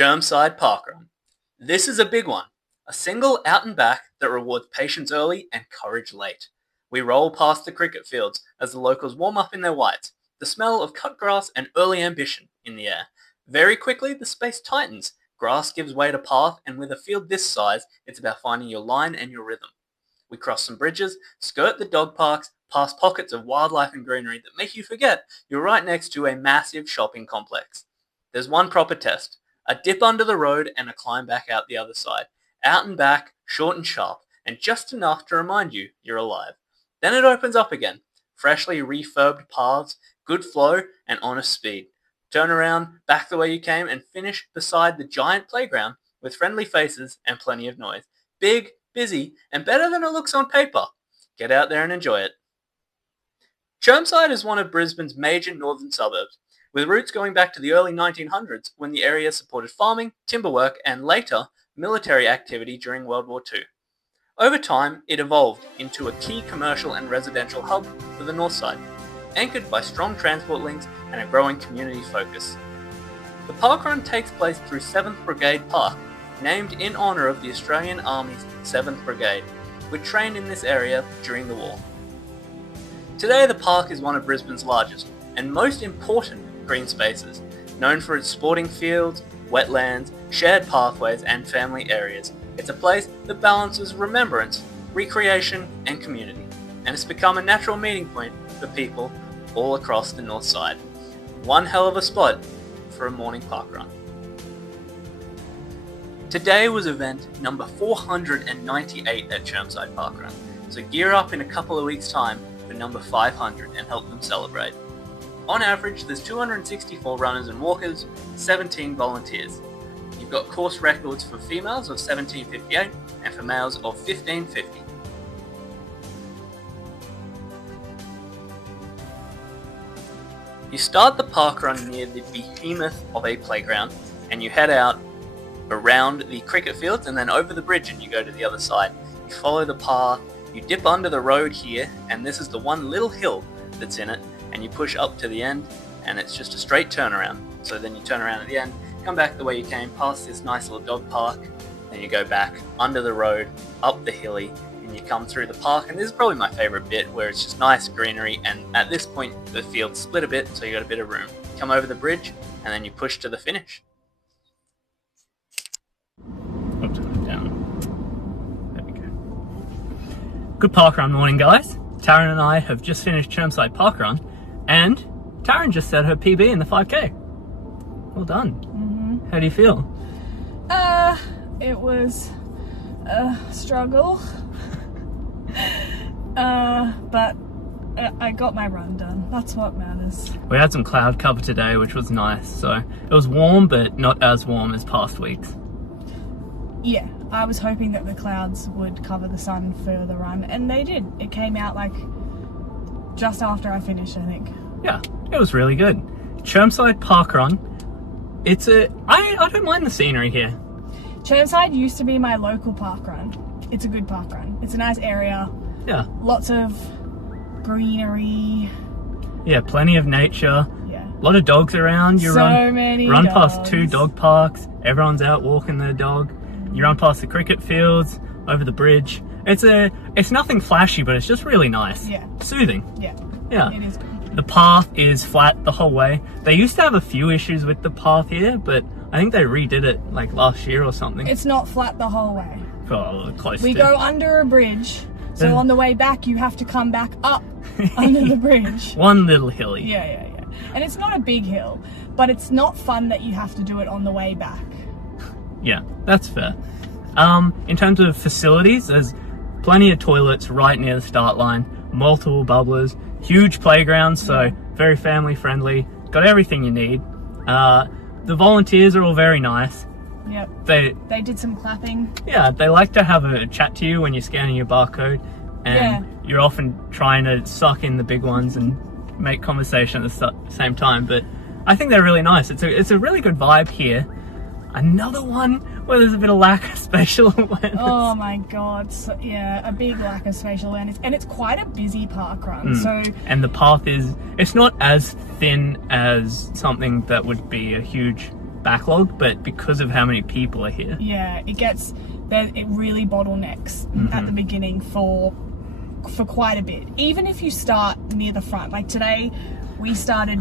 Chermside Parkrun. This is a big one. A single out and back that rewards patience early and courage late. We roll past the cricket fields as the locals warm up in their whites, the smell of cut grass and early ambition in the air. Very quickly, the space tightens. Grass gives way to path, and with a field this size, it's about finding your line and your rhythm. We cross some bridges, skirt the dog parks, past pockets of wildlife and greenery that make you forget you're right next to a massive shopping complex. There's one proper test. A dip under the road and a climb back out the other side. Out and back, short and sharp, and just enough to remind you you're alive. Then it opens up again. Freshly refurbed paths, good flow, and honest speed. Turn around, back the way you came, and finish beside the giant playground with friendly faces and plenty of noise. Big, busy, and better than it looks on paper. Get out there and enjoy it. Chermside is one of Brisbane's major northern suburbs, with roots going back to the early 1900s when the area supported farming, timber work, and later, military activity during World War II. Over time, it evolved into a key commercial and residential hub for the north side, anchored by strong transport links and a growing community focus. The parkrun takes place through 7th Brigade Park, named in honour of the Australian Army's 7th Brigade, which trained in this area during the war. Today, the park is one of Brisbane's largest and most important green spaces, known for its sporting fields, wetlands, shared pathways, and family areas. It's a place that balances remembrance, recreation, and community, and it's become a natural meeting point for people all across the north side. One hell of a spot for a morning parkrun. Today was event number 498 at Chermside Parkrun, so gear up in a couple of weeks' time for number 500 and help them celebrate. On average, there's 264 runners and walkers, 17 volunteers. You've got course records for females of 17:58 and for males of 15:50. You start the parkrun near the behemoth of a playground and you head out around the cricket fields and then over the bridge and you go to the other side. You follow the path, you dip under the road here, and this is the one little hill that's in it, and you push up to the end and it's just a straight turnaround. So then you turn around at the end, come back the way you came, past this nice little dog park, then you go back under the road, up the hilly, and you come through the park. And this is probably my favourite bit, where it's just nice greenery, and at this point the field split a bit, so you got a bit of room. Come over the bridge and then you push to the finish. Oops, down. There we go. Good parkrun morning, guys. Taryn and I have just finished Chermside Parkrun, and Taryn just set her PB in the 5K. Well done. Mm-hmm. How do you feel? It was a struggle. But I got my run done. That's what matters. We had some cloud cover today, which was nice. So it was warm, but not as warm as past weeks. Yeah, I was hoping that the clouds would cover the sun for the run, and they did. It came out like just after I finished, I think. Yeah, it was really good. Chermside Parkrun. I don't mind the scenery here. Chermside used to be my local parkrun. It's a good parkrun. It's a nice area. Yeah. Lots of greenery. Yeah, plenty of nature. Yeah. A lot of dogs around. You run dogs. Past 2 dog parks. Everyone's out walking their dog. You run past the cricket fields, over the bridge. It's nothing flashy, but it's just really nice. Yeah. Soothing. Yeah. Yeah. It is good. The path is flat the whole way. They used to have a few issues with the path here, but I think they redid it like last year or something. It's not flat the whole way. Oh, close We to. go under a bridge, so on the way back you have to come back up under the bridge. One little hilly. Yeah. And it's not a big hill, but it's not fun that you have to do it on the way back. Yeah, that's fair. In terms of facilities, there's plenty of toilets right near the start line, multiple bubblers, huge playgrounds, so very family friendly, got everything you need. The volunteers are all very nice. Yep. They did some clapping. Yeah, they like to have a chat to you when you're scanning your barcode, and you're often trying to suck in the big ones and make conversation at the same time, but I think they're really nice. It's a really good vibe here. Another one where there's a bit of lack of spatial awareness. Oh my god, so, yeah, a big lack of spatial awareness, and it's quite a busy parkrun. And the path it's not as thin as something that would be a huge backlog, but because of how many people are here. Yeah, it really bottlenecks at the beginning for quite a bit. Even if you start near the front, like today we started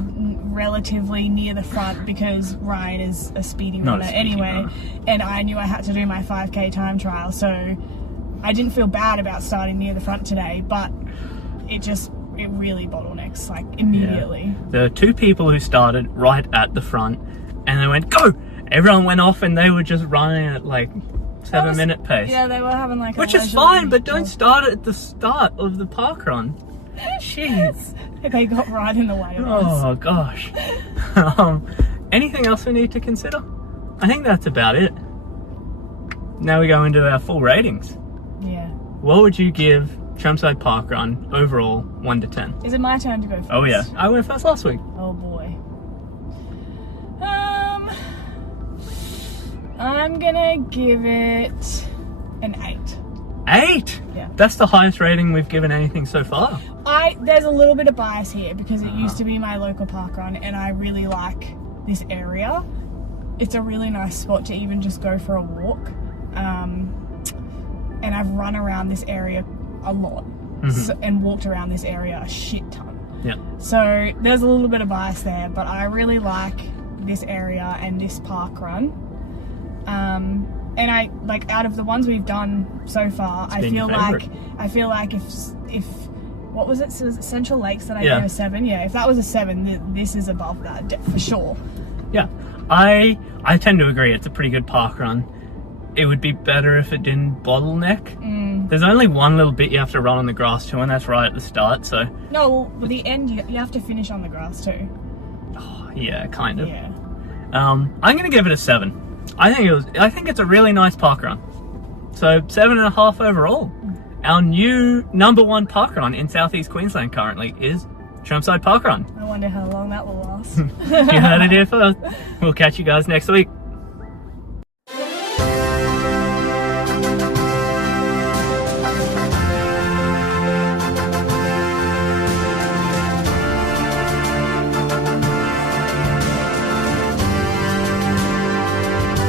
relatively near the front because Ryan is a speedy runner anyway, and I knew I had to do my 5k time trial, so I didn't feel bad about starting near the front today, but it really bottlenecks like immediately. Yeah. There were 2 people who started right at the front and they went, go! Everyone went off and they were just running at like 7-minute pace. Yeah, they were having like which is fine, but don't start at the start of the parkrun. Jeez. They got right in the way of us. Oh gosh. Anything else we need to consider? I think that's about it. Now we go into our full ratings. Yeah. What would you give Chermside Parkrun overall 1 to 10? Is it my turn to go first? Oh yeah, I went first last week. Oh boy. I'm gonna give it an 8. 8? Yeah. That's the highest rating we've given anything so far. There's a little bit of bias here because it used to be my local parkrun and I really like this area. It's a really nice spot to even just go for a walk. And I've run around this area a lot and walked around this area a shit ton. Yeah. So there's a little bit of bias there, but I really like this area and this parkrun. And I like out of the ones we've done so far, I feel like if what was it? So was it Central Lakes that I gave a 7? Yeah, if that was a 7, this is above that for sure. Yeah, I tend to agree. It's a pretty good parkrun. It would be better if it didn't bottleneck. There's only one little bit you have to run on the grass too, and that's right at the start. So no, well, the end you have to finish on the grass too. Oh, yeah, kind of. Yeah. I'm gonna give it a 7. I think it's a really nice parkrun. So 7.5 overall. Our new #1 parkrun in Southeast Queensland currently is Chermside Parkrun. I wonder how long that will last. You heard it here first. We'll catch you guys next week.